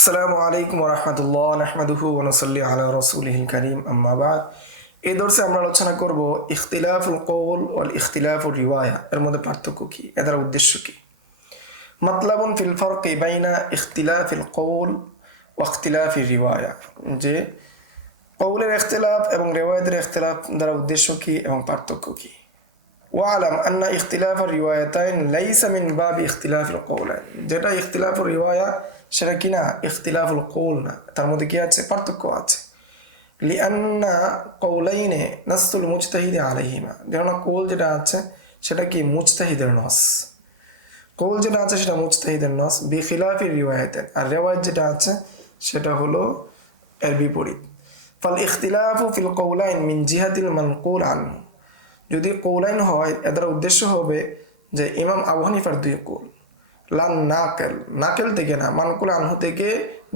আসসালামু আলাইকুম ওয়া রাহমাতুল্লাহ নাহমাদুহু ওয়া নুসাল্লি আলা রাসূলিহিল কারীম আম্মা বাদ। এই দর্শে আমরা আলোচনা করব ইখতিলাফুল কওল ওয়াল ইখতিলাফুর রিওয়ায়া এর মধ্যে পার্থক্য কি, এর উদ্দেশ্য কি। মাতলাবুন ফিল ফারকি বাইনা ইখতিলাফিল কওল ওয়া ইখতিলাফির রিওয়ায়া, যে কওলের ইখতিলাফ এবং রিওয়ায়াতের ইখতিলাফ দ্বারা উদ্দেশ্য কি এবং পার্থক্য কি। ওয়ালাম আন্না ইখতিলাফুর রিওয়ায়াতাইন লাইসা মিন বাবি ইখতিলাফিল কওলাইন, যেটা ইখতিলাফুর রিওয়ায়া সেটা কি না, ইখতিলাফুল কওল না, তার মধ্যে কি আছে, পার্থক্য আছে। লিআন্না কওলাইনে নাসুল মুজতাহিদ আলাইহিমা, যেন কওল যেটা আছে সেটা কি মুজতাহিদের নস, কওল যেটা আছে সেটা মুজতাহিদের নস, বিখিলাফির রিওয়ায়াতাইন, আর রিওয়ায়াত যেটা আছে সেটা হলো এর বিপরীত। ফাল ইখতিলাফু ফিল কওলাইন মিন জিহাতিল মানকুল আনহু, যদি কওলাইন হয় এদের উদ্দেশ্য হবে যে ইমাম আবু হানিফার দুই কওল, লান নাকেল, নাকেল থেকে না, মানকুল আনহু থেকে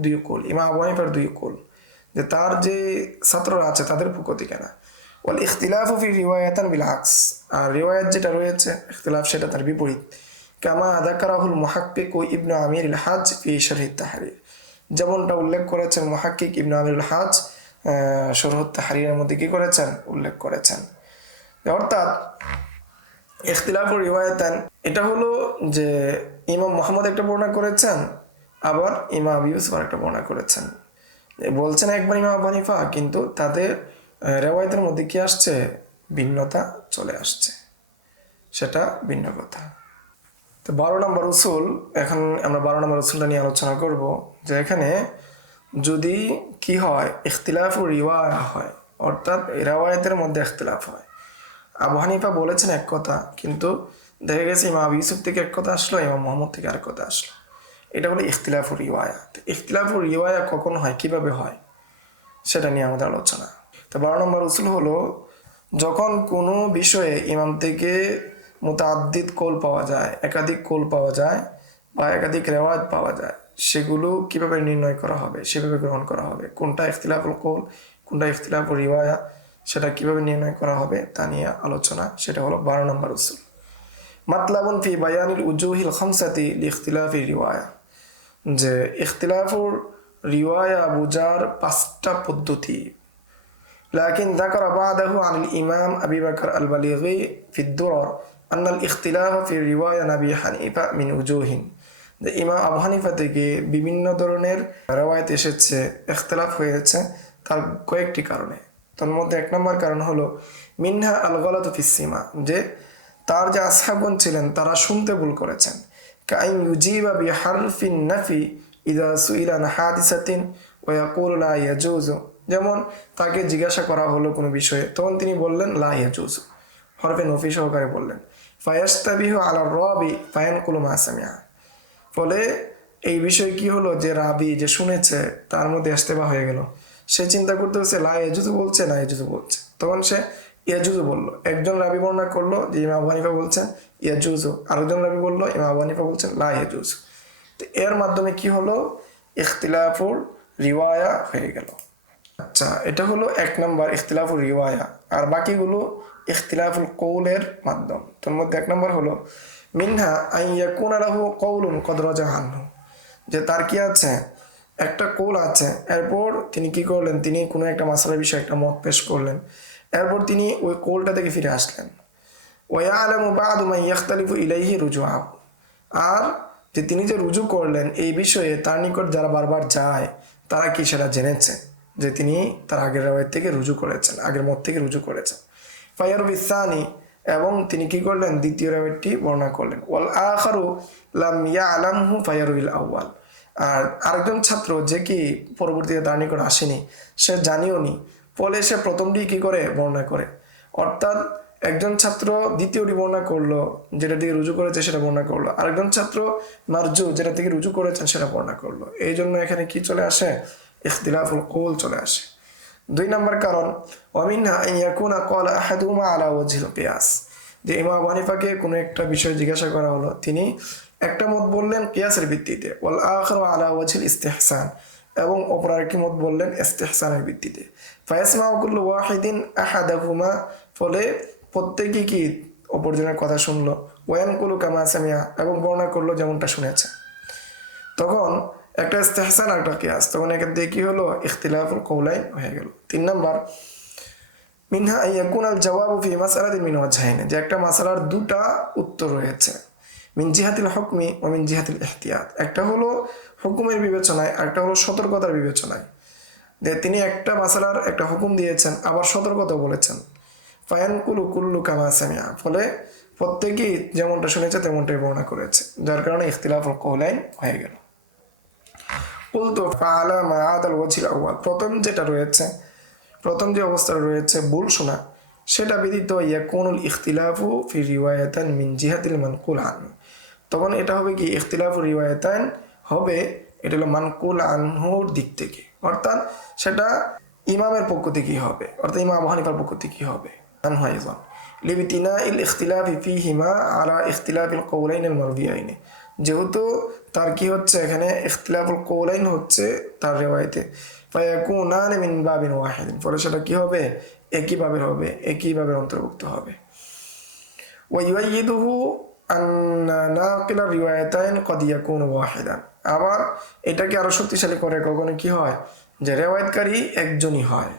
দুই কওল, ইমাম আবু হানিফার দুই কওল, যে তার যে ছাত্ররা আছে তাদের পক্ষ থেকে না। ওয়াল ইখতিলাফু ফি রিওয়ায়াতান বিল আকস, আর রিওয়ায়াত যেটা রয়েছে ইখতিলাফ সেটা তার বিপরীত। কামা যাকারাহুল মুহাক্কিক ইবনে আমির আল হাজ ফি শরহ তাহরির, যেমনটা উল্লেখ করেছেন মুহাক্কিক ইবনে আমির আল হাজ শরহ তাহরিরের মধ্যে কি করেছেন, উল্লেখ করেছেন। অর্থাৎ ইখতিলাফুর রিওয়ায়াতান এটা হলো যে ইমাম মুহাম্মদ একটা বর্ণনা করেছেন, আবার ইমাম আবু ইউসুফ একটা বর্ণনা করেছেন, বলছেন একবার ইমাম আবু হানিফা, কিন্তু তাদের রিওয়ায়াতের মধ্যে কি আসছে, ভিন্নতা চলে আসছে, সেটা ভিন্ন কথা। তো 12 নম্বর উসুল, এখন আমরা 12 নম্বর উসুলটা নিয়ে আলোচনা করব, যে এখানে যদি কি হয়, ইখতিলাফুর রিওয়ায়া হয়, অর্থাৎ রিওয়ায়াতের মধ্যে ইখতিলাফ হয়। আবু হানিফা বলেছেন এক কথা, কিন্তু দেখা গেছে ইমাম আবু ইউসুফ থেকে এক কথা আসলো, ইমাম মুহাম্মদ থেকে আরেক কথা আসলো, এটা হলো ইখতিলাফুর রিওয়ায়া। ইখতিলাফুর রিওয়ায়া কখন হয়, কিভাবে হয়, সেটা নিয়ে আমাদের আলোচনা। তো 12 নম্বর উসুল হলো, যখন কোনো বিষয়ে ইমাম থেকে মুতাআদ্দিদ কওল পাওয়া যায়, একাধিক কওল পাওয়া যায় বা একাধিক রিওয়ায়াত পাওয়া যায়, সেগুলো কিভাবে নির্ণয় করা হবে, সেভাবে গ্রহণ করা হবে, কোনটা ইখতিলাফুল কওল কোনটা ইখতিলাফুর রিওয়ায়া সেটা কিভাবে নির্ণয় করা হবে তা নিয়ে আলোচনা, সেটা হলো 12 নম্বর উসুল। মাতলাবুন ফি বায়ানিল উজুহিল খামসাতি লিইখতিলাফি রিওয়ায়া, যে ইখতিলাফুর রিওয়ায়া বুঝার 5টা পদ্ধতি। লাকিন যাকারা বাদাহু আনিল ইমাম আবি বকর আল বালিগি ফি দুরার আন্নাল ইখতিলাফ ফি রিওয়ায়া নবী হানিফা মিন উজুহিন, যে ইমাম আবু হানিফা থেকে বিভিন্ন ধরনের রিওয়ায়াত এসেছে, ইখতিলাফ হয়েছে তার কয়েকটি কারণে। তার মধ্যে 1 নম্বর কারণ হলো মিনহা আল গলাতু ফিস সিমা, যে তার যে আসহাবগণ ছিলেন তারা শুনতে ভুল করেছেন। কাইন ইউজিবা বিহারফিন নাফি ইযা সুইলা আন হাদিসাতিন ওয়া ইয়াকুলু লা ইয়াজুজু, যেমন তাকে জিজ্ঞাসা করা হলো কোনো বিষয়ে, তখন তিনি বললেন লা ইয়াজুজু, হরফে নফি সহকারে বললেন। ফায়াস্তাবিহু আলা রাবি ফায়ানকুলু মা সামিআ, ফলে এই বিষয় কি হলো, যে রাবি যে শুনেছে তার মধ্যে ইশতিবাহ হয়ে গেল, সে চিন্তা করতে হচ্ছে লা ইয়াজুজু বলছে না ইয়াজুজু বলছে, তখন সে ইয়াজুজু বলল। একজন রাবি বর্ণনা করলো যে ইমাম আবু হানিফা বলছেন ইয়াজুজু, আরেকজন রাবি বললো ইমাম আবু হানিফা বলছেন লা ইয়াজুজু। তো এর মাধ্যমে কি হলো, ইখতিলাফুর রিওয়ায়া হয়ে গেল। আচ্ছা, এটা হলো 1 নম্বর ইখতিলাফুর রিওয়ায়া। আর বাকিগুলো ইখতিলাফুল কওলের মাধ্যম। তার মধ্যে 1 নম্বর হলো মিনহা আন ইয়াকুনা লাহু কওলুন কদ রাজাহা আনহু, যে তার কি আছে, একটা কওল আছে, এরপর তিনি কি করলেন, তিনি কোনো একটা মাসআলার বিষয়ে একটা মত পেশ করলেন, এরপর তিনি ওই কওলটা থেকে ফিরে আসলেন। ওয়া ইয়ালামু বা'দু মান ইখতালিফু ইলাইহি রুজুআহু, আর যে তিনি যে রুজু করলেন এই বিষয়ে তার নিকট যারা বারবার যায় তারা কি সেটা জেনেছে, যে তিনি তার আগের রিওয়ায়াত থেকে রুজু করেছেন, আগের মত থেকে রুজু করেছেন। ফায়ারবি সানি, এবং তিনি কি করলেন, দ্বিতীয় রিওয়ায়াতটি বর্ণনা করলেন। ওয়াল আখারু লাম ইয়ালামহু ফায়ারবিল আউয়াল, আর আরেকজন ছাত্র যে কি পরবর্তীতে তার নিকট আসেনি, সে জানিও নি, ফলে সে প্রথমটি কি করে, বর্ণনা করে। অর্থাৎ একজন ছাত্র দ্বিতীয়টি বর্ণনা করলো, যেটা থেকে রুজু করেছে সেটা বর্ণনা করলো, আরেকজন ছাত্র মারজু যেটা থেকে রুজু করেছেন সেটা বর্ণনা করলো। এই জন্য এখানে কি চলে আসে, ইখতিলাফুল কওল চলে আসে। 2 নম্বর কারণ ওয়ামিনহা আন ইয়াকুনা ক্বালা আহাদুহুমা আলা ওয়াজহিল কিয়াস, যে ইমাম আবু হানিফাকে কোনো একটা বিষয় জিজ্ঞাসা করা হলো, তিনি একটা মত বললেন কিয়াসের ভিত্তিতে, ওয়াল আখারু আলা ওয়াজহিল ইস্তিহসান, এবং অপর আরেকটি মত বললেন ইস্তিহসানের ভিত্তিতে। ফায়াসমাউ কুল্লু ওয়াহিদিন আহাদাহুমা, ফলে প্রত্যেকেই কি অপরজনের কথা শুনলো, ওয়ায়ানকুলু কামা সামিআ, এবং বর্ণনা করলো যেমনটা শুনেছে। তখন একটা ইস্তেহসান আর একটা কিয়াস, তখন এখান থেকে কি হলো ইখতিলাফুল কওলাইন হয়ে গেল। 3 নাম্বার মিনহা ইয়াকুন আল জওয়াবু ফি মাসআলাতিন মিন ওয়াজহাইন, যে একটা মাসালার দুটা উত্তর রয়েছে, মিন জিহাতিল হুকমি ওয়া মিন জিহাতিল ইহতিয়াত, একটা হলো হুকুমের বিবেচনায়, একটা হলো সতর্কতার বিবেচনায়। যে তিনি একটা মাসালার একটা হুকুম দিয়েছেন আবার সতর্কতা বলেছেন, ফায়ানকুলু কুল্লু কামা সামিআ, ফলে প্রত্যেকেই যেমনটা শুনেছে তেমনটাই বর্ণনা করেছে, যার কারণে ইখতিলাফুল কওলাইন হয়ে গেল। কুলতু ফাআলা মা আদাল ওয়াজিল আউয়াল, প্রথম যে অবস্থা রয়েছে ভুল শোনা, সেটা ব্যতীত ইয়াকুনুল ইখতিলাফু ফি রিওয়ায়াতান মিন জিহাতিল মানকুল আনহু, তখন এটা হবে কি ইখতিলাফু রিওয়ায়াতান হবে, এটা হলো মানকুল আনহুর দিক থেকে, অর্থাৎ সেটা ইমামের পক্ষ থেকেই হবে, অর্থাৎ ইমাম আবু হানিফার পক্ষ থেকেই হবে। আনহু আইযান লিবিতিনাইল ইখতিলাফি ফিহিমা আলা ইখতিলাফিল কওলাইনিল মারবিয়াইনি, যেহেতু তার কি হচ্ছে এখানে ইখতিলাফুল কওলাইন হচ্ছে তার রিওয়ায়াতে, ফায়াকুনানি মিন বাবিন ওয়াহিদিন, ফলে সেটা কি হবে একই ভাবের হবে, একই ভাবের অন্তর্ভুক্ত হবে। ওয়া ইউআইয়িদুহু আন্না নাকিলা রিওয়ায়াতাইন কদ ইয়াকুনু ওয়াহিদান, আবার এটাকে আরো শক্তিশালী করে কখনো কি হয় যে রিওয়ায়াতকারী একজনই হয়।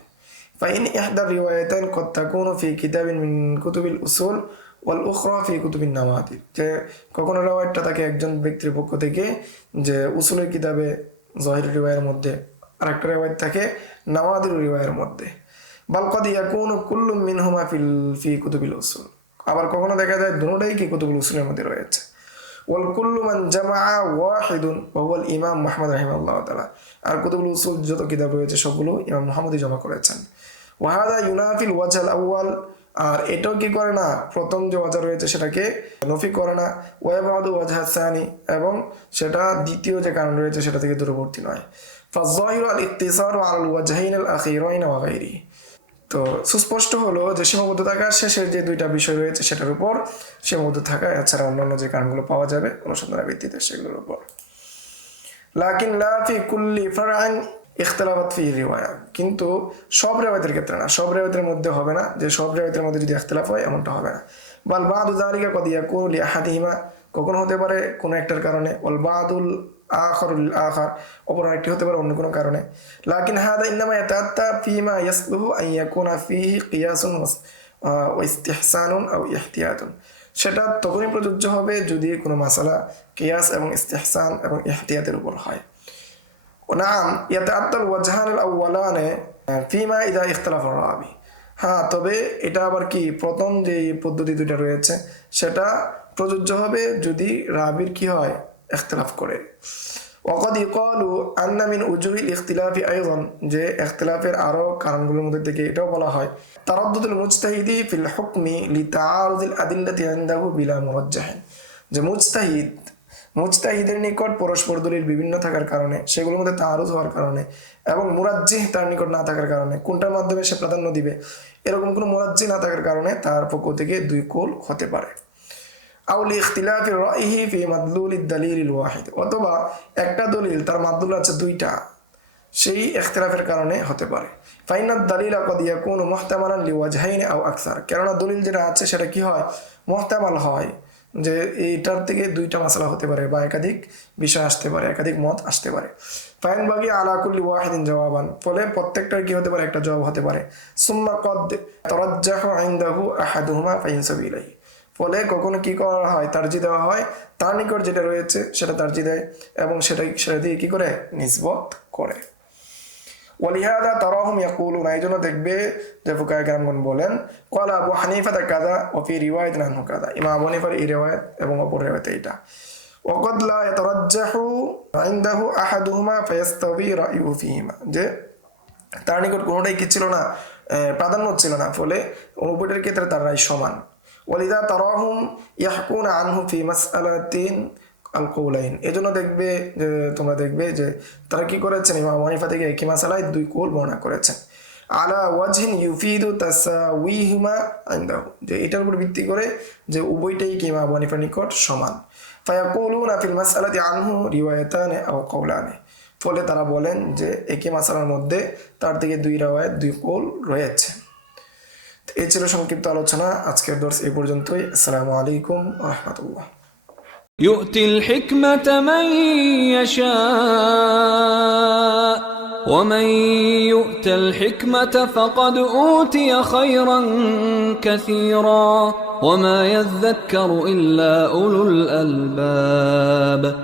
ফাইন ইহদা রিওয়ায়াতাইন কদ তাকুনু ফি কিতাবিন মিন কুতুবিল উসুল ওয়াল উখরা ফি কুতুবিন নাওয়াদির, যে কখনো রিওয়ায়াতটা থাকে একজন ব্যক্তির পক্ষ থেকে যে উসুলের কিতাবে ظاهر রিওয়ায়ার মধ্যে, আর একটা রিওয়ায়াত থাকে নাওয়াদির রিওয়ায়ার মধ্যে। বাল কদ ইয়াকুনু কুল্লু মিনহুমা ফি কুতুবিল উসুল, আবার কখনো দেখা যায় দুটোটাই কি কুতুবুল উসুলের মধ্যে রয়েছে। ওয়াল কুল্লু মান জামাআ ওয়াহিদুন ওয়া হুয়াল ইমাম মুহাম্মদ রাহিমাহুল্লাহ তাআলা, আর কুতুবুল উসুল যত কিতাব রয়েছে সবগুলো ইমাম মুহাম্মদই জমা করেছেন। ওয়া হাদা ইউনাফিল ওয়াজহাল আউয়াল, আর এটাও কি করে না প্রথম যে ওয়াজহ রয়েছে সেটাকে নফি করে না, ওয়া ইয়াবাদু ওয়াজহা সানি, এবং সেটা দ্বিতীয় যে কারণ রয়েছে সেটা থেকে দূরবর্তী নয়। ফায-যাহিরু আল-ইকতিসারু আলাল ওয়াজহাইন আল-আখিরাইন ওয়া গায়রিহি, তো সুস্পষ্ট হলো যে সীমাবদ্ধ থাকার শেষের যে দুইটা বিষয় রয়েছে সেটার উপর সীমাবদ্ধ থাকা, এছাড়া অন্যান্য যে কারণগুলো পাওয়া যাবে অনুসন্ধানের ভিত্তিতে সেগুলোর উপর। লাকিন লা ফি কুল্লি ফারআন ইখতিলাফাত ফি রিওয়ায়া, কিন্তু সব রিওয়ায়াতের ক্ষেত্রে না, সব রিওয়ায়াতের মধ্যে হবে না যে সব রিওয়ায়াতের মধ্যে যদি ইখতিলাফ হয় এমনটা হবে না। বাল বাদু যালিকা কদ ইয়াকুনু লি আহাদিহিমা, কখন হতে পারে কোন একটার কারণে, ওয়াল বাদুল আখারুল আখার, অপর একটি হতে পারে অন্য কোনো কারণে। লাকিন হাদা ইননামা ইয়াতাআত্তা ফিমা ইয়াসলুহু আন ইয়াকুনা ফিহি কিয়াসুন ওয়া ইস্তিহসানুন আও ইহতিয়াতুন, সেটা তখনই প্রযোজ্য হবে যদি কোনো মাসালা কিয়াস এবং ইস্তিহসান এবং ইহতিয়াতের উপর হয়। নাম ইয়াতাআত্তাল ওয়াজহান আল আউওয়ালানে ফিমা ইযা ইখতিলাফা রাবি, হ্যাঁ তবে এটা আবার কি প্রথম যে পদ্ধতি দুটো রয়েছে সেটা প্রযোজ্য হবে যদি রাবির কি হয় ইখতিলাফ করে। ওয়াকাদ ইকালু আন্না মিন উজুহিল ইখতিলাফি আইযান, যে ইখতিলাফের আরো কারণগুলোর মধ্যে থেকে এটাও বলা হয় তারাদ্দুদুল মুজতাহিদি ফিল হুকমি লিতাআরুদিল আদিল্লাতি ইনদাহু বিলা মুরাজ্জাহিন, যে মুজতাহিদের নিকট পরস্পর দলিল বিভিন্ন থাকার কারণে, সেগুলোর মধ্যে তাআরুজ হওয়ার কারণে এবং মুরাজ্জিহ তার নিকট না থাকার কারণে, কোনটার মাধ্যমে সে প্রাধান্য দিবে এরকম কোনো মুরাজ্জিহ না থাকার কারণে তার পক্ষ থেকে দুই কৌল হতে পারে। আউলি ইখতিলাফি রাইহি ফি মাদলুলিদ দালিলিল ওয়াহিদ, অথবা একটা দলিল তার মাদলুল আছে দুইটা, সেই ইখতিলাফের কারণে হতে পারে। ফাইনাদ দালিলা কদ ইয়াকুনু মুহতামালান লিওয়াজহাইন আও আকসার, কেননা দলিল যেটা আছে সেটা কি হয় মুহতামাল হয়, যে এইটার থেকে দুইটা মাসলা হতে পারে বা একাধিক বিষয় আসতে পারে, একাধিক মত আসতে পারে। ফাইন বাগি আলা কুল্লি ওয়াহিদিন জওয়াবান, ফলে প্রত্যেকটার কি হতে পারে একটা জবাব হতে পারে। সুম্মা কদ তারাজ্জাহু ইনদাহু আহাদুহুমা ফাইনসাবু ইলাইহি, ফলে কখনো কি করা হয় তারজি দেওয়া হয়, তার নিকট যেটা রয়েছে সেটা তারজি দেয় এবং সেটা দিয়ে কি করে নিসবত করে। ওয়ালিহাদা তারাহুম ইয়াকুলুনা, এই জন্য দেখবে যে ফুকায়ে কেরামগণ বলেন ক্বালা আবু হানিফা কাযা ওয়া ফি রিওয়ায়াতিন আনহু কাযা, ইমাম আবু হানিফার এই রিওয়ায়াত এবং অপর রিওয়ায়াতে এটা। ওয়াকাদ লা ইয়াতারাজ্জাহু ইনদাহু আহাদুহুমা ফায়াস্তাবি রায়ুহু ফিহিমা, যে তার নিকট কোনোটাই কি ছিল না প্রাধান্য ছিল না, ফলে উভয়ের ক্ষেত্রে তার রায় সমান। ওয়ালিদা তারাহুম ইয়াহকুনা আনহু ফি মাসআলাতিন আল কওলাইন, এজন্য দেখবে যে তোমরা দেখবে যে তারা কি করেছেন ইমাম আবু হানিফা থেকে একই মাসালায় দুই কৌল বর্ণনা করেছেন। আলা ওয়াজহিন ইউফিদু তাসাউইহিমা ইনদাহু, যে এটার উপর ভিত্তি করে যে উভয়টাই কি ইমাম আবু হানিফার নিকট সমান। ফায়াকুলুনা ফিল মাসআলাতি আনহু রিওয়ায়াতানি আও কওলানি, ফলে তারা বলেন যে একই মাসালার মধ্যে তার থেকে দুই রিওয়ায়াত দুই কৌল রয়েছে। এই ছিল সংক্ষিপ্ত আলোচনা, আজকের দর্স এই পর্যন্তই। আসসালামু আলাইকুম ওয়া রাহমাতুল্লাহ। يؤتي الحكمة من يشاء ومن يؤت الحكمة فقد أوتي خيرا كثيرا وما يذكر إلا أولو الألباب